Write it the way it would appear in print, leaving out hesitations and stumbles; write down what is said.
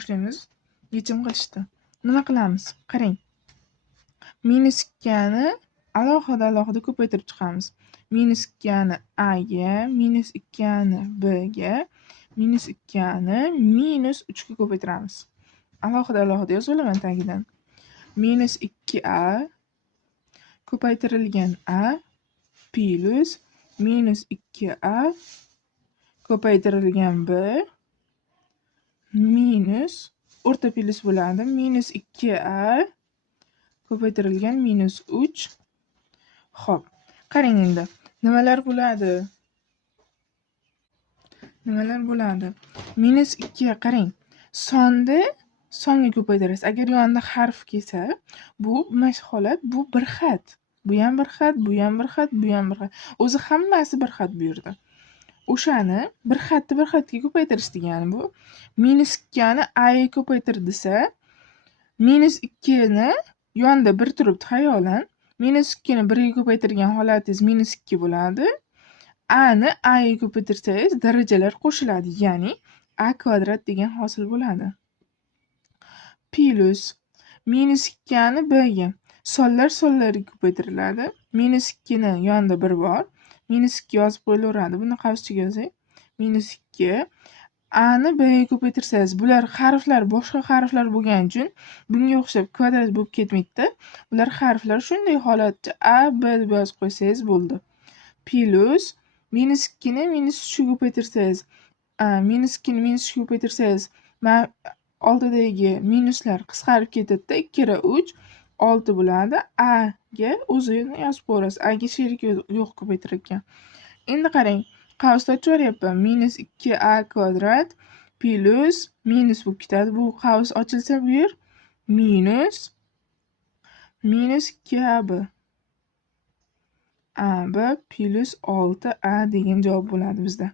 boshlaymiz. Yechim qilishdi. Nima qilamiz? Qarang. -2 ni alohida ko'paytirib chiqamiz. -2 ni a ga, -2 ni b ga, -2 ni -3 ga ko'paytiramiz. Alohida yozib olaman tagidan. -2a ko'paytirilgan a plus -2a ko'paytirilgan b minus o'rta plus bo'ladi. -2a ko'paytirilgan -3. Xo'p, qarang endi. Nimalar bo'ladi? -2 qarang. Songa ko'paytirasiz. Agar yonida harf kelsa, bu mana shu holat, bu bir xat. Bu ham bir xat, bu ham bir xat, bu ham bir xat. O'zi hammasi bir xat bu yerda. O'shani bir xatga ko'paytirish degani bu. -2 ni a ga ko'paytir desa, -2 ni yonida bir turibdi, xayolan. -2 ni 1 ga ko'paytirgan holatingiz -2 bo'ladi. A ni a ga ko'paytirsangiz darajalar qo'shiladi, ya'ni a kvadrat degan hosil bo'ladi. Plus -2 ni b ga. Sonlarga ko'paytiriladi. -2 ni yonida 1 bor. -2 yozib qo'yilaveradi. Buni qavsiga yozing. -2 a ni b ga ko'paytirsangiz, bular harflar boshqa harflar bo'lgani uchun bunga o'xshab kvadrat bo'lib ketmaydi. Bular harflar shunday holatda a, b deb yozib qo'ysangiz bo'ldi. Plus -2 ni -3 ga ko'paytirsangiz, -2 ni -3 ga ko'paytirsangiz, oldidagi minuslar qisqarib ketadi-da, 2 kira 3 6 bo'ladi. A ga o'zini yozib qo'yasiz. A ga sherik yo'q ko'paytirgan. Endi qarang, qavsda ochaveryapman. -2a kvadrat plus minus bo'lib ketadi. Bu qavs ochilsa bu yer minus -2ab. AB plus 6a degan javob bo'ladi bizda.